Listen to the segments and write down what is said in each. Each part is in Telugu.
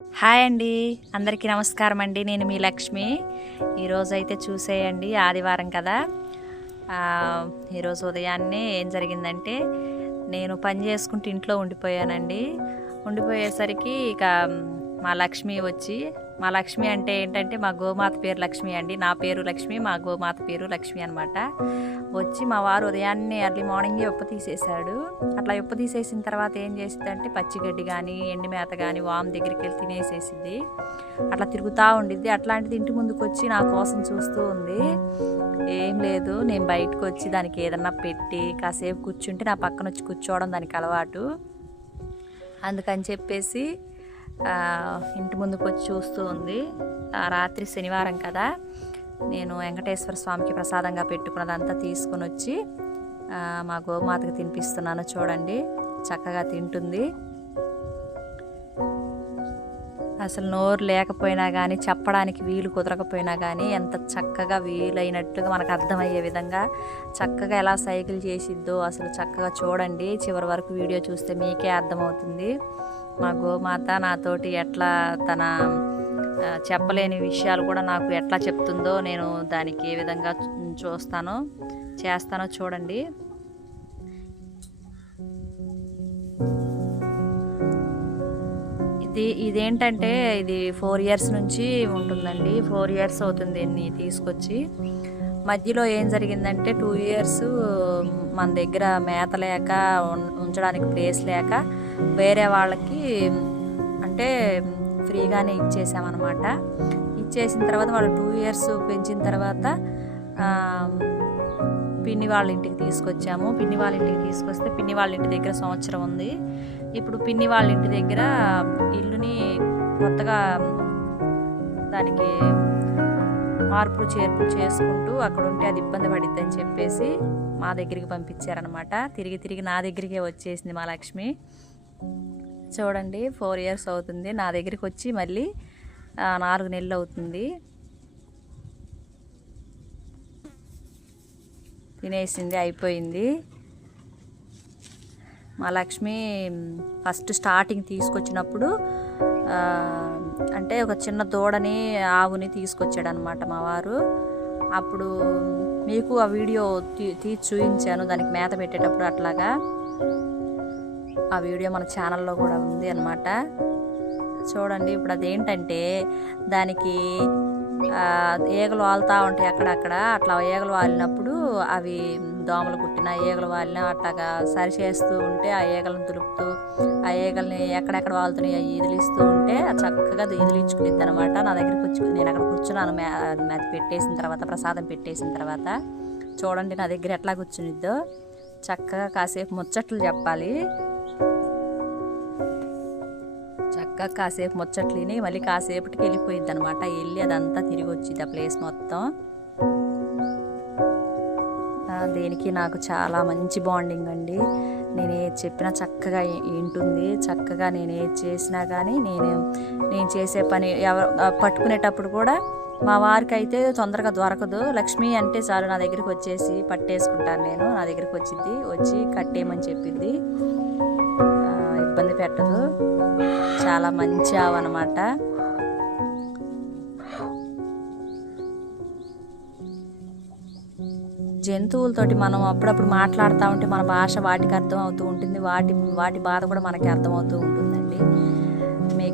హాయ్ అండి. అందరికీ నమస్కారం అండి. నేను మీ లక్ష్మి. ఈరోజు అయితే చూసేయండి. ఆదివారం కదా. ఈరోజు ఉదయాన్నే ఏం జరిగిందంటే నేను పని చేసుకుంటూ ఇంట్లో ఉండిపోయానండి. ఉండిపోయేసరికి ఇక మా లక్ష్మి వచ్చి మా లక్ష్మి అంటే ఏంటంటే మా గోమాత పేరు లక్ష్మి అండి. నా పేరు లక్ష్మి మా గోమాత పేరు లక్ష్మి అనమాట వచ్చి మా వారు ఉదయాన్నే ఎర్లీ మార్నింగే ఉప్పు తీసేశాడు. అట్లా ఉప్పు తీసేసిన తర్వాత ఏం చేసిద్దంటే పచ్చిగడ్డి కానీ ఎండి మేత కానీ వామ్ దగ్గరికి వెళ్ళి తినేసేసింది అట్లా తిరుగుతూ ఉండిద్ది. అట్లాంటిది ఇంటి ముందుకు వచ్చి నా కోసం చూస్తూ ఉంది. ఏం లేదు నేను బయటకు వచ్చి దానికి ఏదన్నా పెట్టి కాసేపు కూర్చుంటే నా పక్కన వచ్చి కూర్చోవడం దానికి అలవాటు. అందుకని చెప్పేసి ఇంటి ముందుకు వచ్చి చూస్తూ ఉంది. రాత్రి శనివారం కదా. నేను వెంకటేశ్వర స్వామికి ప్రసాదంగా పెట్టుకున్నదంతా తీసుకొని వచ్చి మా గోమాతకి తినిపిస్తున్నాను చూడండి. చక్కగా తింటుంది. అసలు నోరు లేకపోయినా కానీ చెప్పడానికి వీలు కుదరకపోయినా కానీ ఎంత చక్కగా వీలైనట్టుగా మనకు అర్థమయ్యే విధంగా చక్కగా ఎలా సైకిల్ చేసిద్దో అసలు చక్కగా చూడండి. చివరి వరకు వీడియో చూస్తే మీకే అర్థమవుతుంది. మా గోమాత నాతోటి ఎట్లా తన చెప్పలేని విషయాలు కూడా నాకు ఎట్లా చెప్తుందో నేను దానికి ఏ విధంగా చూస్తానో చేస్తానో చూడండి. ఇది ఇదేంటంటే ఇది ఫోర్ ఇయర్స్ నుంచి ఉంటుందండి. ఫోర్ ఇయర్స్ అవుతుంది దీన్ని తీసుకొచ్చి. మధ్యలో ఏం జరిగిందంటే టూ ఇయర్స్ మన దగ్గర మేత లేక ఉం- ఉంచడానికి ప్లేస్ లేక వేరే వాళ్ళకి అంటే ఫ్రీగానే ఇచ్చేసామన్నమాట. ఇచ్చేసిన తర్వాత వాళ్ళు టూ ఇయర్స్ పెంచిన తర్వాత పిన్ని వాళ్ళ ఇంటికి తీసుకొచ్చాము. పిన్ని వాళ్ళ ఇంటికి తీసుకొస్తే పిన్ని వాళ్ళ ఇంటి దగ్గర సంవత్సరం ఉంది. ఇప్పుడు పిన్ని వాళ్ళ ఇంటి దగ్గర ఇల్లుని కొత్తగా దానికి మార్పులు చేర్పులు చేసుకుంటూ అక్కడ ఉంటే అది ఇబ్బంది పడిద్దని చెప్పేసి మా దగ్గరికి పంపించారనమాట తిరిగి తిరిగి నా దగ్గరికే వచ్చేసింది మా లక్ష్మి. చూడండి ఫోర్ ఇయర్స్ అవుతుంది. నా దగ్గరికి వచ్చి మళ్ళీ నాలుగు నెలలు అవుతుంది. తినేసింది అయిపోయింది. మా లక్ష్మి ఫస్ట్ స్టార్టింగ్ తీసుకొచ్చినప్పుడు అంటే ఒక చిన్న దూడని ఆవుని తీసుకొచ్చాడు అనమాట మా వారు. అప్పుడు మీకు ఆ వీడియో తీ చూపించాను దానికి మేత పెట్టేటప్పుడు అట్లాగా. ఆ వీడియో మన ఛానల్లో కూడా ఉంది అనమాట చూడండి ఇప్పుడు అదేంటంటే దానికి ఈగలు వాలుతూ ఉంటాయి అక్కడక్కడ. అట్లా ఈగలు వాలినప్పుడు అవి దోమలు కుట్టిన ఈగలు వాలిన అట్లాగా సరి చేస్తూ ఉంటే ఆ ఈగలను తులుపుతూ ఆ ఈగల్ని ఎక్కడెక్కడ వాళ్తున్నాయి అవి ఇదిలిస్తూ ఉంటే చక్కగా అది అనమాట నా దగ్గరికి వచ్చి నేను అక్కడ కూర్చున్నాను మే అది పెట్టేసిన తర్వాత ప్రసాదం పెట్టేసిన తర్వాత. చూడండి నా దగ్గర ఎట్లా కూర్చునిద్దో. చక్కగా కాసేపు ముచ్చట్లు చెప్పాలి. చక్కగా కాసేపు ముచ్చట్లిని మళ్ళీ కాసేపటికి వెళ్ళిపోయిద్ది అనమాట వెళ్ళి అదంతా తిరిగి వచ్చింది ఆ ప్లేస్ మొత్తం. దేనికి దీనికి నాకు చాలా మంచి బాండింగ్ అండి. నేను ఏది చెప్పినా చక్కగా ఏంటుంది? చక్కగా నేను ఏది చేసినా కానీ నేను నేను చేసే పని ఎవరు పట్టుకునేటప్పుడు కూడా మా వారికి అయితే తొందరగా దొరకదు. లక్ష్మి అంటే చాలు నా దగ్గరికి వచ్చేసి పట్టేసుకుంటాను నేను. నా దగ్గరికి వచ్చింది వచ్చి కట్టేయమని చెప్పింది. ఇబ్బంది పెట్టదు. చాలా మంచి ఆవు అనమాట జంతువులతోటి మనం అప్పుడప్పుడు మాట్లాడుతూ ఉంటే మన భాష వాటికి అర్థం అవుతూ ఉంటుంది. వాటి వాటి బాధ కూడా మనకి అర్థమవుతూ ఉంటుంది.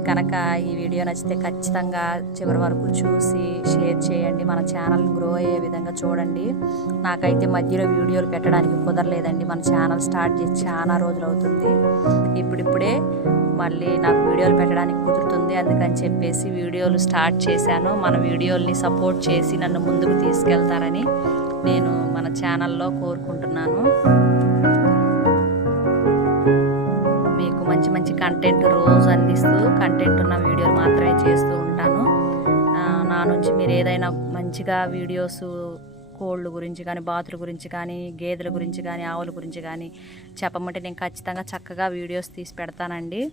కనుక ఈ వీడియో నచ్చితే ఖచ్చితంగా చివరి వరకు చూసి షేర్ చేయండి. మన ఛానల్ని గ్రో అయ్యే విధంగా చూడండి. నాకైతే మధ్యలో వీడియోలు పెట్టడానికి కుదరలేదండి. మన ఛానల్ స్టార్ట్ చేసి చాలా రోజులు అవుతుంది. ఇప్పుడిప్పుడే మళ్ళీ నాకు వీడియోలు పెట్టడానికి కుదురుతుంది. అందుకని చెప్పేసి వీడియోలు స్టార్ట్ చేశాను. మన వీడియోల్ని సపోర్ట్ చేసి నన్ను ముందుకు తీసుకెళ్తారని నేను మన ఛానల్లో కోరుకుంటున్నాను. మంచి మంచి కంటెంట్ రోజు అందిస్తూ కంటెంట్ ఉన్న వీడియోలు మాత్రమే చేస్తూ ఉంటాను. నా నుంచి మీరు ఏదైనా మంచిగా వీడియోస్ కోళ్ళు గురించి కానీ బాతుల గురించి కానీ గేదెల గురించి కానీ ఆవుల గురించి కానీ చెప్పమంటే నేను ఖచ్చితంగా చక్కగా వీడియోస్ తీసి పెడతానండి.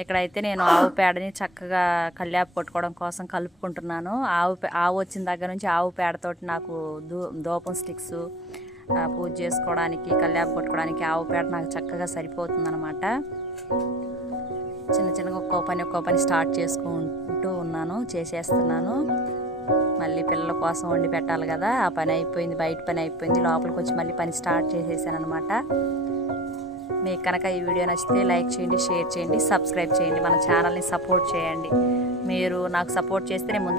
ఇక్కడైతే నేను ఆవు పేడని చక్కగా కల్యాపు కొట్టుకోవడం కోసం కలుపుకుంటున్నాను ఆవు పే- ఆవు వచ్చిన దగ్గర నుంచి ఆవు పేడతోటి నాకు దూ దూపం స్టిక్స్ పూజ చేసుకోవడానికి కల్యాపు కొట్టుకోవడానికి ఆవు పేడ నాకు చక్కగా సరిపోతుందన్నమాట. చిన్న చిన్నగా ఒక్కో పని ఒక్కో పని స్టార్ట్ చేసుకుంటూ ఉన్నాను చేసేస్తున్నాను. మళ్ళీ పిల్లల కోసం వండి పెట్టాలి కదా ఆ పని అయిపోయింది బయట పని అయిపోయింది లోపలికి వచ్చి మళ్ళీ పని స్టార్ట్ చేసేసాను అనమాట మీకు కనుక ఈ వీడియో నచ్చితే లైక్ చేయండి షేర్ చేయండి సబ్స్క్రైబ్ చేయండి మన ఛానల్ని సపోర్ట్ చేయండి. మీరు నాకు సపోర్ట్ చేస్తే నేను ముందు